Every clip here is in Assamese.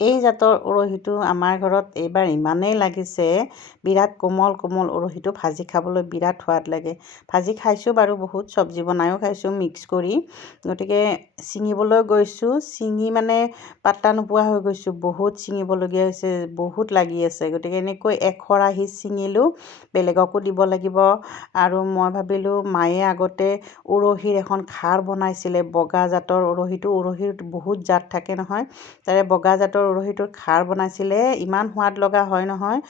এই জাতৰ উৰহীটো আমাৰ ঘৰত এইবাৰ ইমানেই লাগিছে, বিৰাট কোমল কোমল উৰহীটো ভাজি খাবলৈ বিৰাট সোৱাদ লাগে। ভাজি খাইছোঁ বাৰু, বহুত চব্জি বনায়ো খাইছোঁ মিক্স কৰি। গতিকে ছিঙিবলৈ গৈছোঁ, ছিঙি মানে পাত্তা নোপোৱা হৈ গৈছোঁ, বহুত ছিঙিবলগীয়া হৈছে, বহুত লাগি আছে। গতিকে এনেকৈ এখৰাহি ছিঙিলোঁ, বেলেগকো দিব লাগিব। আৰু মই ভাবিলোঁ মায়ে আগতে উৰহীৰ এখন খাৰ বনাইছিলে, বগা জাতৰ উৰহীৰ বহুত জাত থাকে নহয়, তাৰে বগা জাতৰ উৰহীটোৰ খাৰ বনাইছিলে, ইমান সোৱাদ লগা হয় নহয়,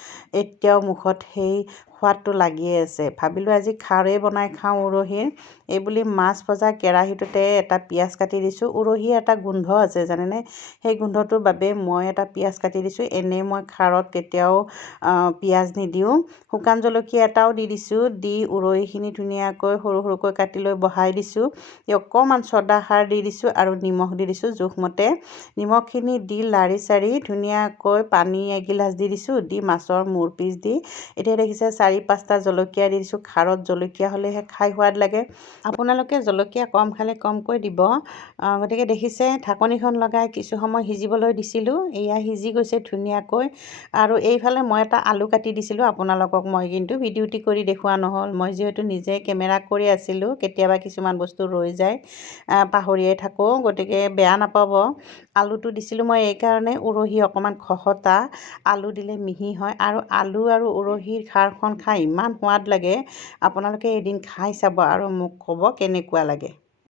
এতিয়াও মুখত সেই সোৱাদটো লাগিয়ে আছে। ভাবিলোঁ আজি খাৰেই বনাই খাওঁ উৰহীৰ। এইবুলি মাছ ভজা কেৰাহীটোতে এটা পিঁয়াজ কাটি দিছোঁ। উৰহীৰ এটা গোন্ধ আছে জানেনে, সেই গোন্ধটোৰ বাবে মই এটা পিঁয়াজ কাটি দিছোঁ। এনেই মই খাৰত কেতিয়াও পিঁয়াজ নিদিওঁ। শুকান জলকীয়া এটাও দি দিছোঁ, দি উৰহীখিনি ধুনীয়াকৈ সৰু সৰুকৈ কাটি লৈ বহাই দিছোঁ। অকণমান চদা খাৰ দি দিছোঁ আৰু নিমখ দি দিছোঁ জোখমতে। নিমখখিনি দি লাৰি চাৰি ধুনীয়াকৈ পানী এগিলাচ দি দিছোঁ, দি মাছৰ মূৰ পিচ দি এতিয়া দেখিছে 4-5টা জলকীয়া দি দিছোঁ। খাৰত জলকীয়া হ'লেহে খাই সোৱাদ লাগে। আপোনালোকে জলকীয়া কম খালে কমকৈ দিব। গতিকে দেখিছে ঢাকনিখন লগাই কিছু সময় সিজিবলৈ দিছিলোঁ। এয়া সিজি গৈছে ধুনীয়াকৈ। আৰু এইফালে মই এটা আলু কাটি দিছিলোঁ, আপোনালোকক মই কিন্তু ভিডিঅ'টি কৰি দেখুওৱা নহ'ল। মই যিহেতু নিজে কেমেৰা কৰি আছিলোঁ, কেতিয়াবা কিছুমান বস্তু ৰৈ যায়, পাহৰিয়ে থাকোঁ, গতিকে বেয়া নাপাব। আলুটো দিছিলোঁ মই এইকাৰণে, উৰহী অকণমান খহটা, আলু দিলে মিহি হয়। আৰু আলু আৰু উৰহীৰ খাৰখন খাই ইমান সোৱাদ লাগে, আপোনালোকে এদিন খাই চাব আৰু মোক ক'ব কেনেকুৱা লাগে।